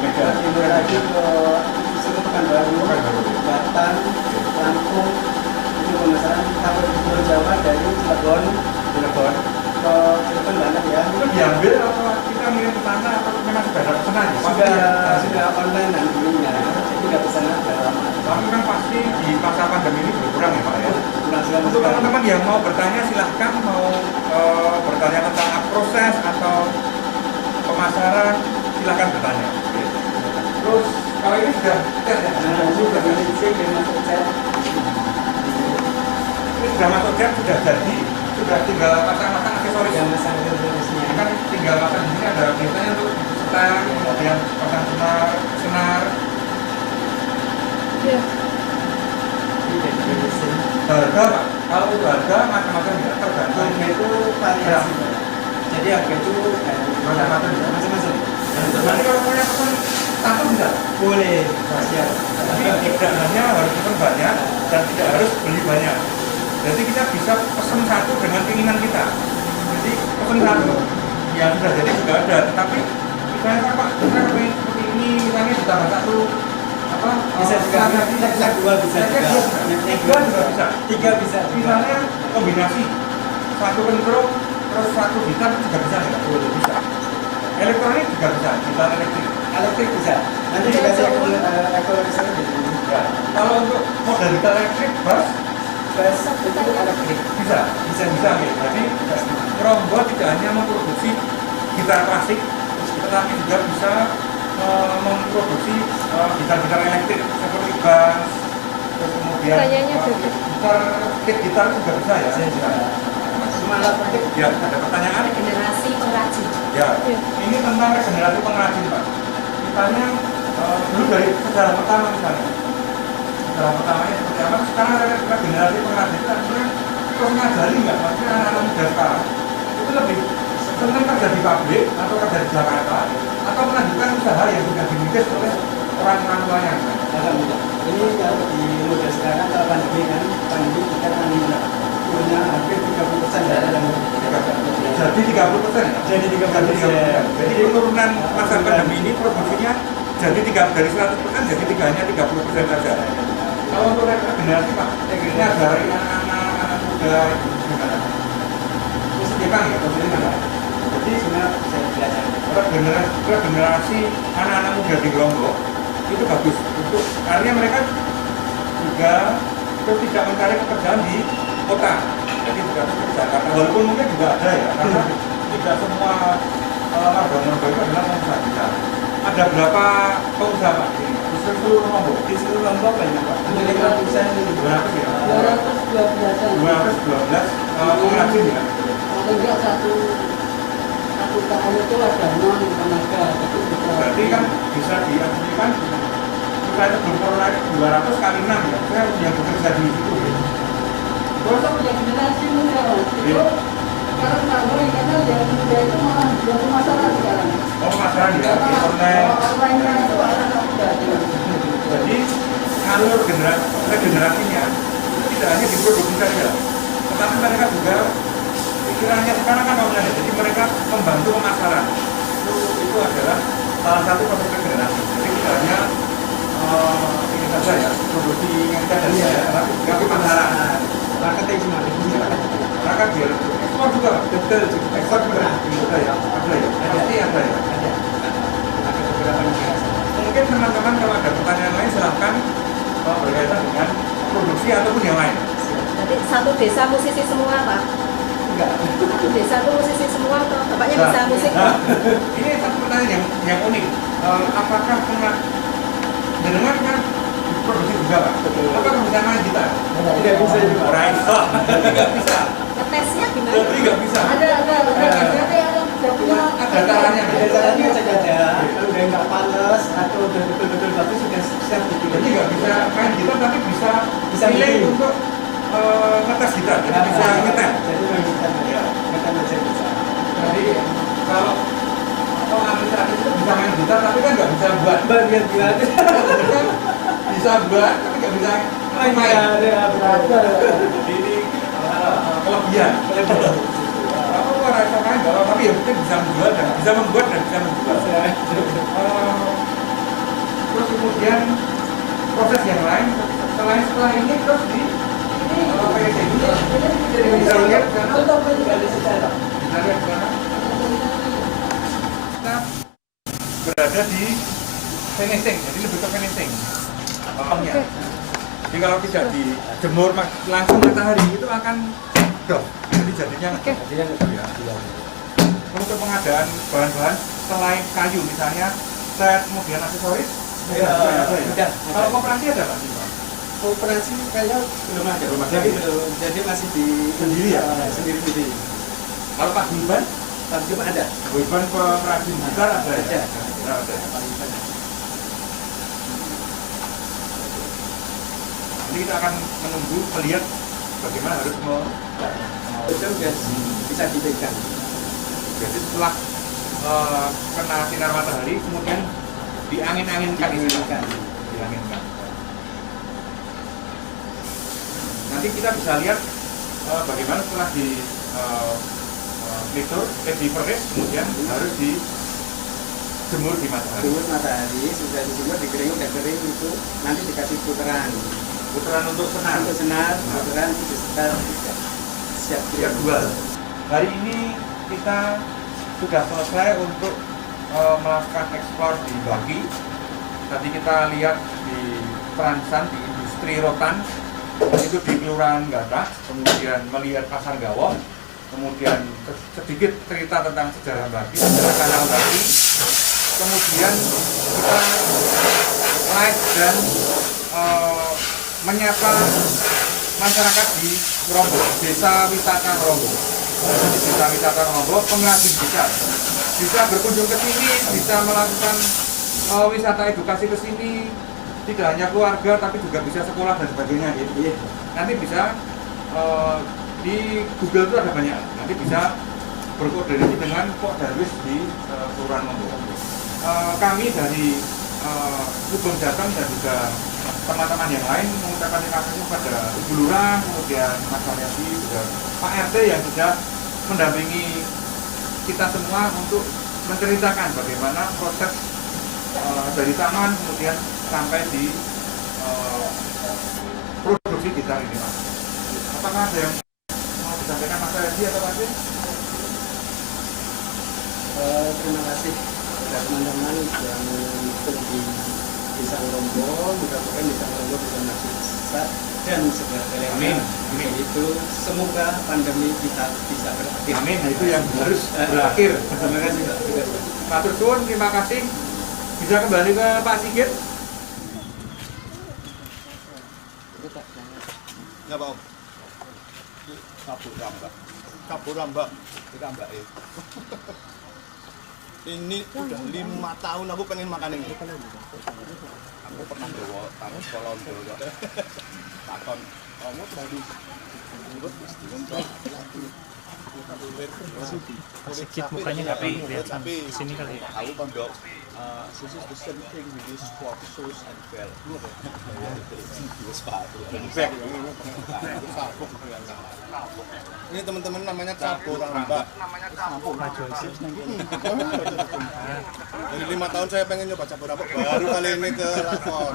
ke timur lagi ke Pekanbaru, Batam, Lampung, itu pemasaran. Kalau di Pulau Jawa dari Cilegon ke Cilegon banyak ya. Itu diambil atau kita ngirim ke sana atau memang sudah ada pesanan? Sudah online nantinya, jadi nggak pesan ada lama. Tapi kan pasti di masa pandemi ini berkurang ya Pak ya. Kurang Untuk teman-teman yang mau bertanya silahkan, mau bertanya tentang proses atau pemasaran silahkan bertanya. Terus kalau ini sudah cat ya? Nah, ini sudah finishing dan masuk cat. Ini sudah masuk cat, sudah jadi, sudah tinggal pasang-pasang aksesoris. Yang masang finishingnya. Ini kan tinggal pasang di sini ada biasanya untuk stang, kemudian pasang senar. Ya. Ini dari finishing. Harga Pak, kalau itu harga macam-macam ya, tergantung. Harga itu variasi. Jadi harga itu Macam-macam ya. macam-macam. Nanti kalau punya pesan satu bisa. Boleh, siap. Tapi tidak hanya harus pesan banyak dan tidak harus beli banyak. Jadi kita bisa pesan satu dengan keinginan kita. Jadi pesan satu, ya sudah jadi juga ada. Tetapi misalnya Pak, saya pengen seperti ini, misalnya ditambah satu apa? Bisa juga, bisa dua, bisa juga. Tiga juga bisa. Tiga bisa. Misalnya kombinasi satu kontrol terus satu gitar itu juga bisa nggak? Boleh bisa. Elektronik juga bisa, gitar elektrik. Elektrik bisa. Nanti dikasih equalizer di sini. Ya. Kalau untuk model gitar elektrik, bass Bass itu elektrik. bisa ya. Jadi Krombo tidak hanya memproduksi gitar klasik, tetapi juga bisa memproduksi gitar-gitar elektrik seperti bass, terus kemudian Kayaknya cocok. gitar juga bisa ya. Semua alat penting. Ya, ada pertanyaan? Generasi pengrajin. Ya, ini tentang regenerasi pengrajin Pak. Misalnya dulu dari sejarah pertama misalnya. Sejarah pertamanya seperti apa? Sekarang ada regenerasi pengrajin itu artinya terus ngajari nggak? Maksudnya anak-anak muda sekarang itu lebih senang kerja di pabrik atau kerja di Jakarta atau melanjutkan usaha yang sudah dirintis oleh orang tuanya. Alhamdulillah. Ini kalau di muda sekarang kalau pandemi kita kan punya hampir 30% dari yang Jadi 30% ya? Jadi 30%. Jadi penurunan masa pandemi ini produksinya jadi dari 100% jadi hanya 30% saja. Kalau untuk regenerasi Pak, ini dari anak-anak muda gimana? Musik Jepang ya, musik mana? Jadi semua bisa belajar. Regenerasi anak-anak muda di Lombok itu bagus untuk artinya mereka juga tidak mencari pekerjaan di kota, jadi bukan seperti Jakarta, walaupun mungkin juga ada ya, karena tidak semua warga Lombok itu adalah pengusaha besar. Ada berapa pengusaha Pak di seluruh Lombok? Di seluruh Lombok banyak Pak. Berapa ya? 212 pengrajin ya. Berarti kan bisa diasumsikan kita itu belum corona itu 200 kali 6 ya. Saya yang bekerja di situ ya. Terus punya generasi muda itu sekarang nggak karena yang muda itu malah jadi masalah sekarang. Oh pemasaran ya, di online. Online itu anak muda. Jadi alur regenerasinya itu tidak hanya diproduksi saja, tetapi mereka juga pikirannya sekarang kan online, jadi mereka membantu pemasaran. Itu adalah salah satu proses regenerasi. Jadi tidak hanya ini saja ya, produksi yang ada ya, tapi juga pemasaran. Marketing semua. Maka dia ekspor juga, Betul, ekspor juga ada ya, pasti ada ya. Ada beberapa negara. Mungkin teman-teman kalau ada pertanyaan lain silahkan berkaitan dengan produksi ataupun yang lain. Jadi satu desa musisi semua Pak? Enggak. Satu desa itu musisi semua atau bapaknya Nah, bisa musik? nah, ini satu pertanyaan yang unik. Apakah pernah dengar kan produksi juga Pak? Apakah bisa main gitar? Tidak bisa juga. Orang itu tidak bisa. Tesnya gimana? Jadi nggak bisa. Ada. Jadi ada punya Ada caranya. Ada caranya saja ada. Kalau udah nggak panas atau udah betul-betul bagus sudah siap Jadi dibikin. nggak bisa main gitar tapi bisa Bisa pilih bikin. untuk ngetes gitar. Jadi bisa ngetes. Jadi main gitar ya. Ngetem aja bisa. Jadi kalau administratif itu bisa main gitar tapi kan nggak bisa buat. Bagian gila. Kan bisa buat tapi nggak bisa main. Ada berada. Jadi ini kelebihan. Aku orang itu main nggak apa, tapi ya mungkin bisa membuat dan bisa membuat. Terus kemudian proses yang lain selain setelah ini terus di PSC jadi bisa lihat karena bisa lihat karena kita berada di finishing, jadi lebih ke finishing potongnya. Jadi kalau tidak dijemur langsung matahari itu akan drop, jadi jadinya ya. Untuk pengadaan bahan-bahan selain kayu misalnya cat kemudian aksesoris ada ya. Kalau koperasi ada Pak? Operasi kayaknya belum ada. Jadi masih di Sendiri ya? Sendiri. Kalau Pak Gulban, Tapi cuma ada. Gulban pengrajin gitar ada ya? Ada. Jadi kita akan menunggu melihat bagaimana harus Itu sudah bisa dipegang. jadi setelah kena sinar matahari kemudian diangin-anginkan Dianginkan. dianginkan. Nanti kita bisa lihat bagaimana setelah di diperes kemudian harus dijemur di matahari. Jemur matahari, sudah dijemur, dikering, udah kering itu nanti dikasih putaran. Putaran untuk senar. Untuk senar, putaran itu sekitar siap Siap jual. Hari ini kita sudah selesai untuk melakukan ekspor di Baki. Tadi kita lihat di Transan di industri rotan itu di Kelurahan Gadah, kemudian melihat Pasar Gawok, kemudian sedikit cerita tentang sejarah Baki, sejarah Kanal Baki, kemudian kita live dan menyapa masyarakat di Rombok, desa wisata Rombok. Di desa wisata Rombok, pengrajin gitar bisa berkunjung ke sini, bisa melakukan wisata edukasi ke sini, tidak hanya keluarga tapi juga bisa sekolah dan sebagainya gitu. Nanti bisa di Google itu ada banyak, nanti bisa berkoordinasi dengan Pok Darwis di Kelurahan Rombok. Kami dari Sugeng Jateng dan juga teman-teman yang lain mengucapkan terima kasih kepada Ibu Lurah, kemudian Mas Haryati, juga Pak RT yang sudah mendampingi kita semua untuk menceritakan bagaimana proses dari taman kemudian sampai di produksi gitar ini, Mas. Apakah ada yang mau disampaikan Mas Haryati atau Pak Haryati? Terima kasih kepada teman-teman yang ikut di Desa Ngrombo. Mudah-mudahan Desa Ngrombo bisa maju besar dan segala Amin. Itu semoga pandemi kita bisa berakhir. Amin. Itu yang harus berakhir. Terima kasih Pak. Matur suwun, terima kasih. Bisa kembali ke Pak Sigit. Ya Pak Om. Kabur rambak. Ini udah 5 tahun aku pengen makan ini. Aku pernah bawa tamu sekolah dulu. Takon, kamu tadi urut mesti untuk Sedikit mukanya tapi kelihatan di sini kali ya. Aku pondok. This is the same thing we use for shoes and belt. Ini teman-teman namanya cabur rambak. Jadi 5 tahun saya pengen nyoba cabur rambak, baru kali ini ke lakon.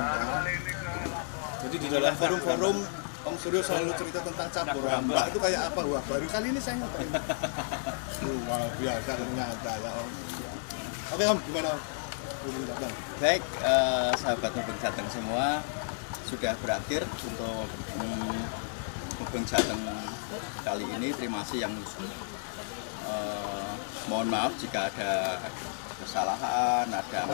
Jadi di dalam forum-forum Om Suryo selalu cerita tentang cabur rambak itu kayak apa? Wah, baru kali ini saya nyobain. Luar biasa ternyata ya Om. Oke Om, gimana Om? Baik, sahabat Mubeng Jateng semua, sudah berakhir untuk Mubeng Jateng kali ini. Terima kasih yang mohon maaf jika ada kesalahan, ada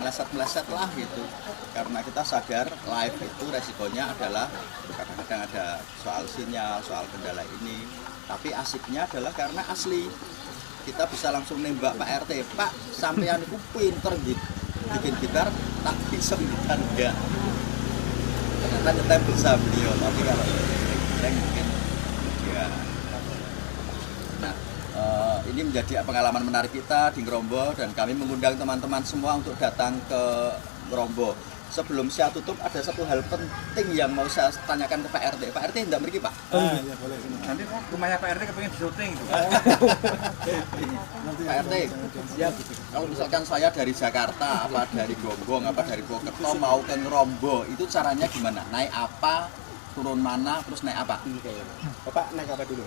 meleset-meleset lah gitu. Karena kita sadar live itu resikonya adalah kadang-kadang ada soal sinyal, soal kendala ini. Tapi asiknya adalah karena asli. Kita bisa langsung nembak Pak RT, Pak sampean itu pinter gitu bikin gitar, tak bisa gitar enggak. Ternyata nyetem bisa beliau, tapi kalau saya mungkin ya. Nah, ini menjadi pengalaman menarik kita di Ngrombo dan kami mengundang teman-teman semua untuk datang ke Ngrombo. Sebelum saya tutup ada satu hal penting yang mau saya tanyakan ke Pak RT. Pak RT tidak pergi Pak? Ya boleh. Nanti rumahnya Pak RT kepengen syuting itu. Pak RT, siap. Kalau misalkan saya dari Jakarta, apa dari Gombong, apa dari Purwokerto mau ke Ngrombo, itu caranya gimana? Naik apa? Turun mana? Terus naik apa? Bapak naik apa dulu?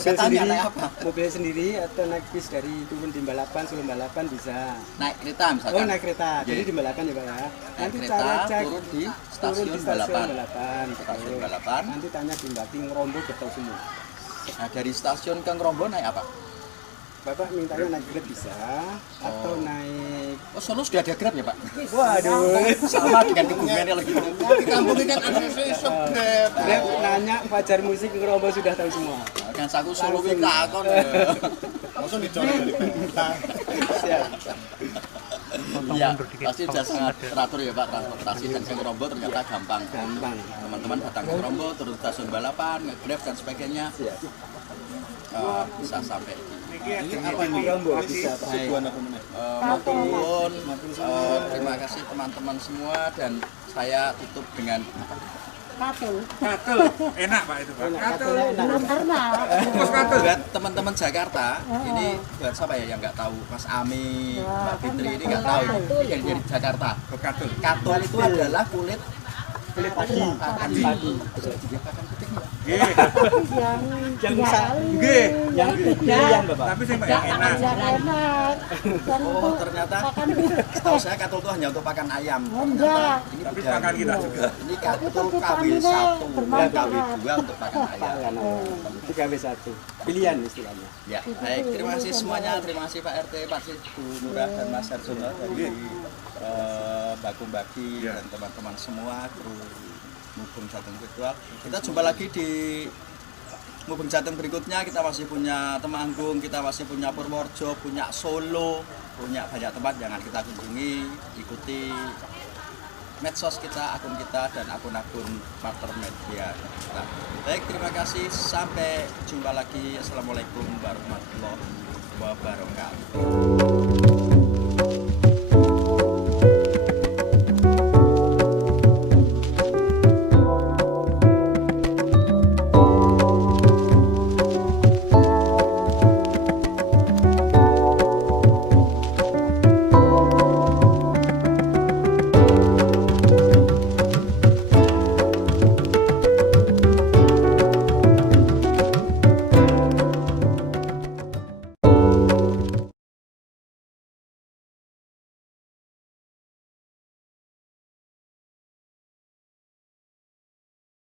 Saya tanya naik apa? Mobil sendiri atau naik bis dari turun di Balapan, Solo Balapan bisa. Naik kereta misalkan. Oh naik kereta, Oke. jadi di Balapan ya Pak ya. Naik kereta, turun di stasiun Balapan. Stasiun Balapan. Nanti tanya di Mbak Ngrombo betul semua. Nah, dari stasiun ke Ngrombo naik apa? Bapak mintanya naik Grab bisa atau naik. Oh, Solo sudah ada Grab ya Pak? Waduh. Sama dengan kebumennya lagi. Di kampung ini kan ada Grab. Grab nanya Fajar Musik Ngrombo sudah tahu semua. Kan saku Solo kuwi takon. Langsung dicoret dari peta. Siap. Iya, pasti sudah sangat teratur ya Pak transportasi dan ke Ngrombo ternyata gampang. Gampang. Teman-teman datang ke Ngrombo, turun stasiun Balapan, nge-Grab dan sebagainya. Bisa sampai. Ini apa ini? Ngrombo bisa Pak. Tujuan apa namanya? Matur nuwun, terima kasih teman-teman semua dan saya tutup dengan Katul. Enak Pak itu Pak. Katul. bungkus katul. Buat teman-teman Jakarta, ini buat siapa ya yang nggak tahu? Mas Ami, Mbak Fitri ini nggak tahu yang dari Jakarta. Katul. Katul itu adalah kulit pagi. Nggih. yang Nggih. Yang pilihan Bapak. Tapi sing yang enak. enak. Oh, ternyata setahu saya katul itu hanya untuk pakan ayam. Enggak. Ini Tapi budaya. pakan kita juga. Ini katul KW1 dan KW2 untuk pakan ayam. 3W1 pilihan istilahnya. Ya, baik. Terima kasih semuanya. Terima kasih Pak RT, Pak Sidu Nurah dan Mas Harjono dari Baku Baki dan teman-teman semua kru Mubeng Jateng Virtual. Kita jumpa lagi di Mubeng Jateng berikutnya. Kita masih punya Temanggung, kita masih punya Purworejo, punya Solo, punya banyak tempat yang akan kita kunjungi. Ikuti medsos kita, akun kita, dan akun-akun partner media. Nah, baik, terima kasih. Sampai jumpa lagi. Assalamualaikum warahmatullahi wabarakatuh.